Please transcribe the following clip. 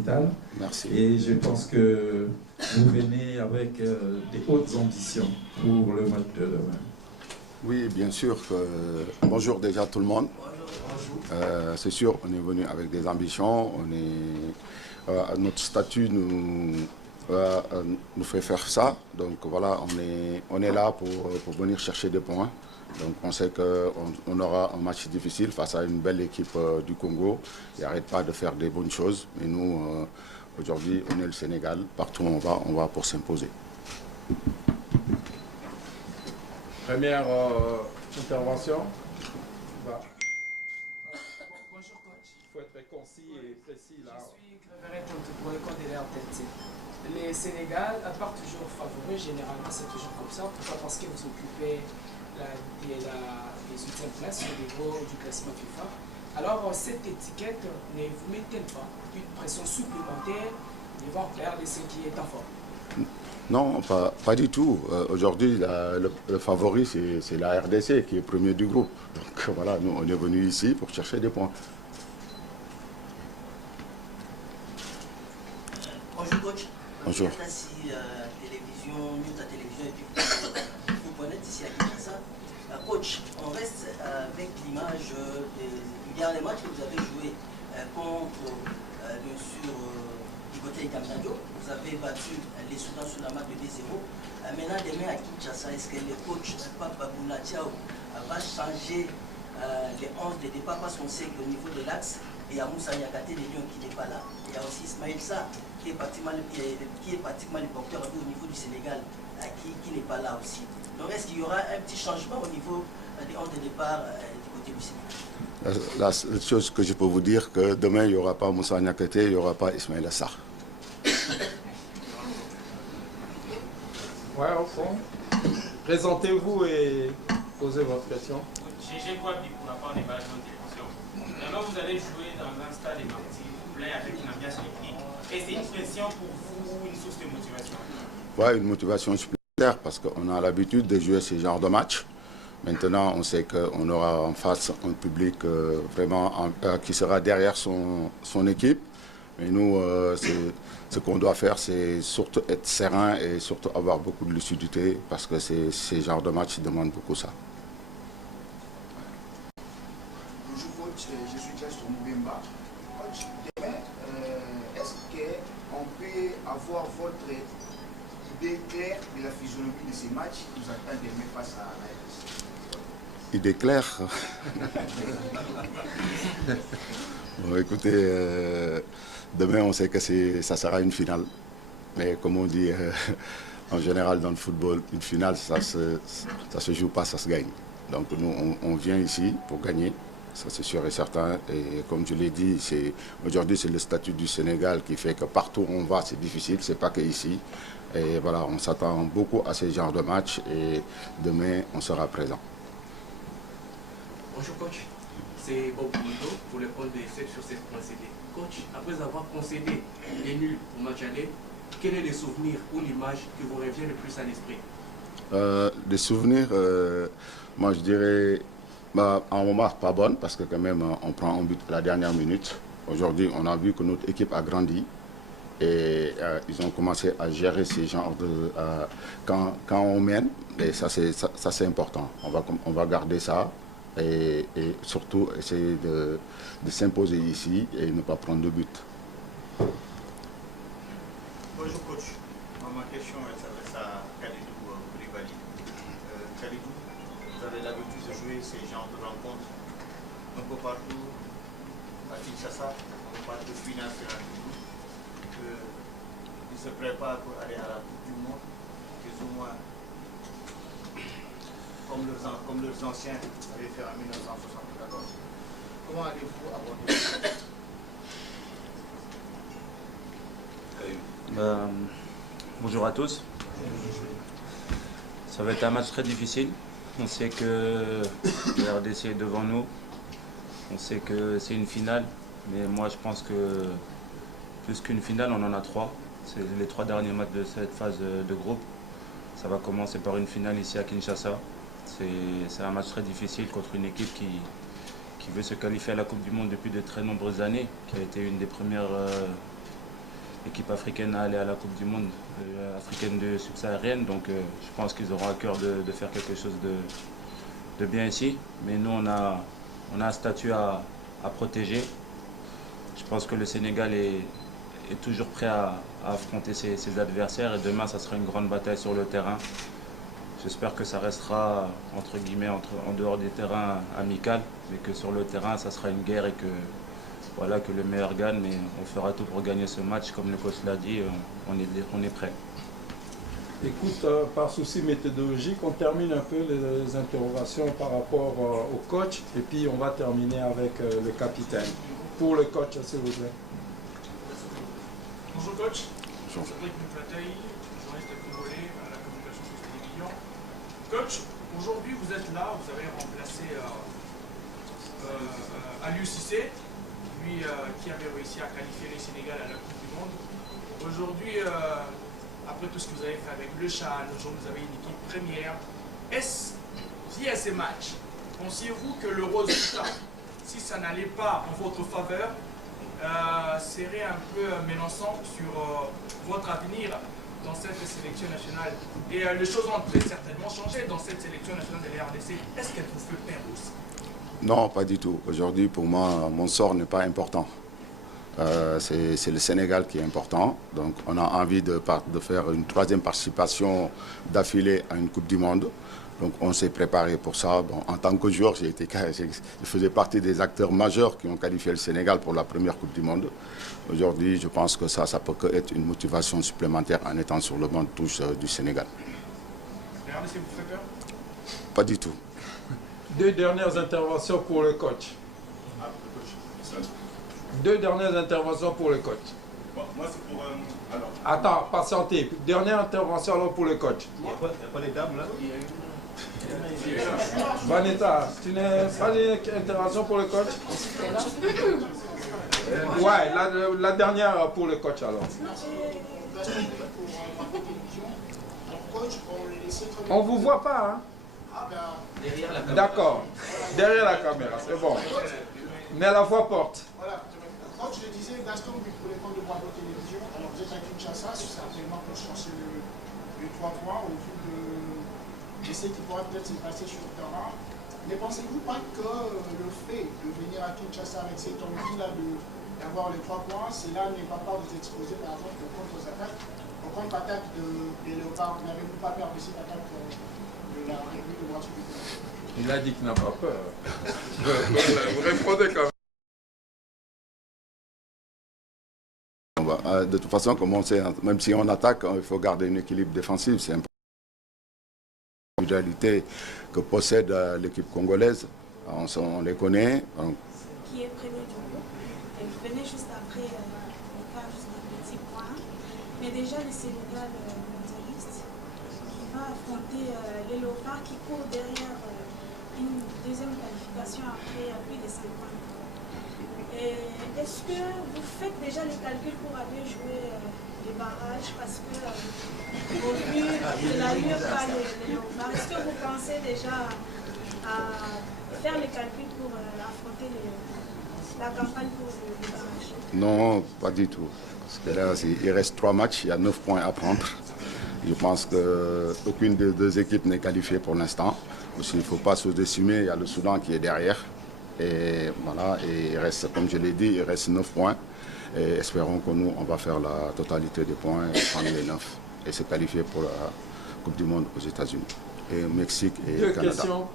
capitale. Merci. Et je pense que vous venez avec des hautes ambitions pour le match de demain. Oui, bien sûr. Bonjour déjà tout le monde. C'est sûr, on est venu avec des ambitions. Notre statut nous fait faire ça. Donc voilà, on est là pour venir chercher des points. Donc on sait qu'on aura un match difficile face à une belle équipe du Congo. Ils n'arrêtent pas de faire des bonnes choses. Mais nous, aujourd'hui, on est le Sénégal. Partout où on va pour s'imposer. Première intervention. Bonjour coach. Il faut être concis et précis là. Je suis Grégory pour le compte de l'RTT. Le Sénégal, à part toujours favori, généralement c'est toujours comme ça. Pourquoi? Parce que vous occupez les 8e place au niveau du classement FIFA. Alors cette étiquette ne vous met-elle pas une pression supplémentaire devant RDC qui est en forme? Non, pas du tout. Aujourd'hui, le favori, c'est la RDC qui est premier du groupe. Donc voilà, nous, on est venu ici pour chercher des points. Bonjour coach. Bonjour. Télévision, News à télévision et puis vous connaissez ici à Kinshasa. Coach, on reste avec l'image du dernier match que vous avez joué contre, bien sûr, du côté de Kamdanjo. Vous avez battu les Soudans sur la marque de 2-0. Maintenant, demain à Kinshasa, est-ce que le coach Papa Bounatiao va changer les 11 de départ? Parce qu'on sait qu'au niveau de l'axe, il y a Moussa Niakate de Lyon qui n'est pas là. Il y a aussi Ismaël Sarr qui est pratiquement le porteur au niveau du Sénégal qui n'est pas là aussi. Donc est-ce qu'il y aura un petit changement au niveau des 11 de départ du côté du Sénégal? La seule chose que je peux vous dire, que demain, il n'y aura pas Moussa Niakate, il n'y aura pas Ismaël Sarr. Ouais, au fond. Présentez-vous et posez votre question. GG Kouabi pour la part des balles de télévision. Alors vous allez jouer dans un stade complet avec une ambiance électrique. Et c'est une pression pour vous, une source de motivation? Ouais, une motivation supplémentaire parce qu'on a l'habitude de jouer ce genre de match. Maintenant, on sait qu'on aura en face un public vraiment qui sera derrière son équipe. Mais nous, ce qu'on doit faire, c'est surtout être serein et surtout avoir beaucoup de lucidité parce que ces genres de matchs demandent beaucoup ça. Bonjour coach, je suis Jason Moubemba. Coach, demain, est-ce qu'on peut avoir votre idée claire de la physionomie de ces matchs qui nous attendent demain face à la RDC? Idée claire. Bon, écoutez, demain on sait que ça sera une finale. Mais comme on dit en général dans le football, une finale, ça se joue pas, ça se gagne. Donc nous, on vient ici pour gagner, ça c'est sûr et certain. Et comme je l'ai dit, aujourd'hui c'est le statut du Sénégal qui fait que partout où on va, c'est difficile, c'est pas que ici. Et voilà, on s'attend beaucoup à ce genre de match et demain on sera présent. Bonjour coach, c'est Bob Mondo pour le compte de 7 sur 7 concédés. Coach, après avoir concédé les nuls au match aller, quel est le souvenir ou l'image qui vous revient le plus à l'esprit? Les souvenirs, moi je dirais, en moment pas bonne parce que quand même on prend un but à la dernière minute. Aujourd'hui, on a vu que notre équipe a grandi et ils ont commencé à gérer ces genres de... quand on mène, et ça c'est important, on va garder ça. Et surtout essayer de s'imposer ici et ne pas prendre de but. Bonjour coach, ma question s'adresse à Khalidou Koulibaly. Khalidou, vous avez l'habitude de jouer ces genres de rencontres un peu partout à Kinshasa, on parle de finale du groupe. Il se prépare pour aller à la Coupe du Monde, plus ou moins comme leurs anciens avaient fait en 1974. Comment allez-vous aborder ça? Bonjour à tous. Ça va être un match très difficile. On sait que la RDC est devant nous. On sait que c'est une finale. Mais moi je pense que plus qu'une finale, on en a 3. C'est les 3 derniers matchs de cette phase de groupe. Ça va commencer par une finale ici à Kinshasa. C'est un match très difficile contre une équipe qui veut se qualifier à la Coupe du Monde depuis de très nombreuses années, qui a été une des premières équipe africaine à aller à la Coupe du Monde africaine de subsaharienne. Donc je pense qu'ils auront à cœur de faire quelque chose de bien ici. Mais nous, on a un statut à protéger. Je pense que le Sénégal est toujours prêt à affronter ses adversaires. Et demain, ça sera une grande bataille sur le terrain. J'espère que ça restera, entre guillemets, en dehors des terrains amical, mais que sur le terrain, ça sera une guerre et que, voilà, que le meilleur gagne. Mais on fera tout pour gagner ce match. Comme le coach l'a dit, on est prêt. Écoute, par souci méthodologique, on termine un peu les interrogations par rapport au coach et puis on va terminer avec le capitaine. Pour le coach, s'il vous plaît. Bonjour coach. Bonjour. Cédric Mouplataï, journaliste congolais à la communication sur télévision. Coach, aujourd'hui vous êtes là, vous avez remplacé Aliou Cissé, lui qui avait réussi à qualifier le Sénégal à la Coupe du Monde. Aujourd'hui, après tout ce que vous avez fait avec le Chan, aujourd'hui vous avez une équipe première. Est-ce, via ces matchs, pensiez-vous que le résultat, si ça n'allait pas en votre faveur, serait un peu menaçant sur votre avenir dans cette sélection nationale? Et les choses ont très certainement changé dans cette sélection nationale de la RDC. Est-ce qu'elle vous fait peur aussi? Non, pas du tout. Aujourd'hui, pour moi, mon sort n'est pas important. C'est le Sénégal qui est important. Donc, on a envie de faire une troisième participation d'affilée à une Coupe du Monde. Donc, on s'est préparé pour ça. Bon, en tant que joueur, je faisais partie des acteurs majeurs qui ont qualifié le Sénégal pour la première Coupe du Monde. Aujourd'hui, je pense que ça peut que être une motivation supplémentaire en étant sur le banc de touche du Sénégal. Regardez si vous faites peur? Pas du tout. Deux dernières interventions pour le coach. Deux dernières interventions pour le coach. Bon, moi, c'est pour... alors... Attends, patientez. Dernière intervention alors pour le coach. Il n'y a pas les dames là? Vanessa, tu n'as pas d'intervention pour le coach? Ouais, la dernière pour le coach alors. On vous voit pas, hein? D'accord. Derrière la caméra, c'est bon. Mais la voix porte. Voilà. Coach, je disais, Gaston, pour les comptes de Bravo Télévision, alors vous êtes à Kinshasa, certainement pour chercher le 3 points au vu de ce qui pourra peut-être se passer sur le terrain. Ne pensez-vous pas que le fait de venir à Kinshasa avec cette envie-là d'avoir les 3 points, cela n'est pas vous exposer par exemple aux contre-attaques, aux contre-attaques des Léopards? N'avez-vous pas peur de cette attaque de la République de Brazzaville? Il a dit qu'il n'a pas peur. Vous répondez quand même. De toute façon, comme on sait, même si on attaque, il faut garder un équilibre défensif. C'est important. L'individualité que possède l'équipe congolaise, on les connaît. Qui est premier du groupe. Et vous venez juste après l'écart juste d'un petit point. Mais déjà, le Sénégal mondialiste qui va affronter les Léopards qui courent derrière une deuxième qualification après plus de 5 points. Est-ce que vous faites déjà les calculs pour aller jouer les barrages? Parce que au vu de l'allure par les Léopards, est-ce que vous pensez déjà à faire les calculs pour affronter la campagne pour les barrages? Non, pas du tout. Parce que là, il reste 3 matchs, il y a 9 points à prendre. Je pense qu'aucune des deux équipes n'est qualifiée pour l'instant. Aussi, il ne faut pas sous-estimer, il y a le Soudan qui est derrière. Et voilà, et il reste, comme je l'ai dit, il reste 9 points. Et espérons que nous, on va faire la totalité des points, prendre les 9 et se qualifier pour la Coupe du Monde aux États-Unis, et au Mexique et au Canada. Questions.